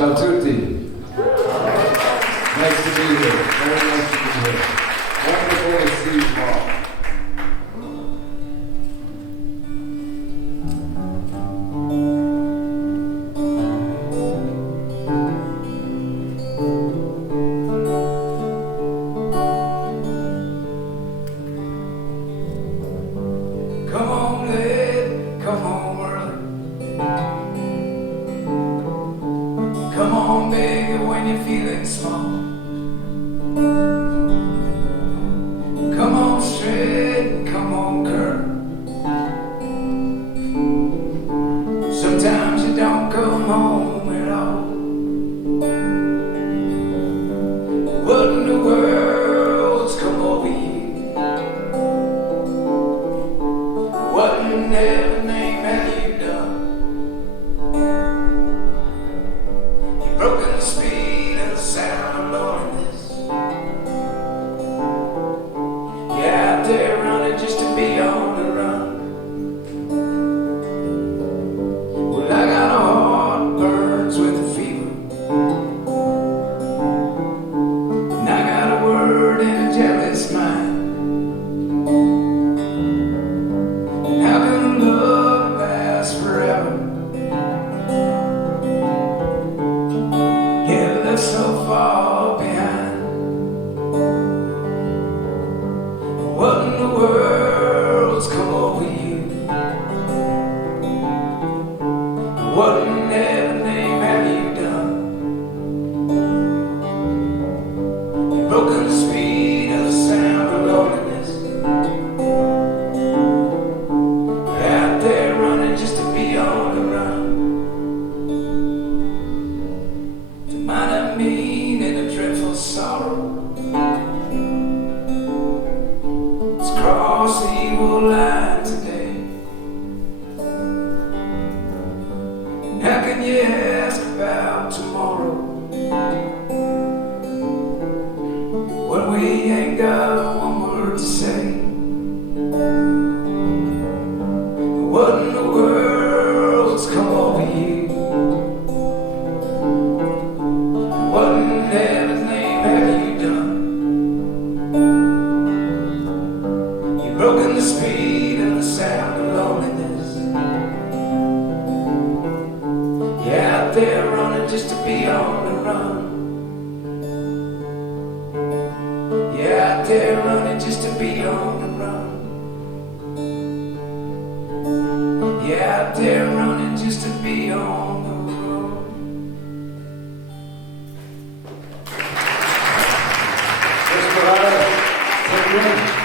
Ciao a tutti. Nice to be here. Very nice to be here. Wonderful to see you all. Come on late, come on early. Come on baby when you're feeling small. Come on straight, come on girl. Sometimes you don't come home at all. What in the world's come over you? What in heaven's name have you done? You've broken the speed of the sound of loneliness. You're out there running just to be on the run. Well, I got a heart burns with a fever, and I got a word in a jealous mind. How can love last forever? Yeah, left so far behind. What in the world's come over you? What in heaven's name have you done? You've broken the speed of the sound of loneliness. Out there running just to be on the run. To mind I mean in a dreadful sorrow. It's cross the evil line today. And how can you ask about tomorrow when we ain't got one word to say? What in the world's come over you? What in heaven's name have you done? You've broken the speed of the sound of loneliness. You're out there running just to be on the run. You're out there running just to be on the run. You're out there running just to be on the road. Let's go out. Take it in.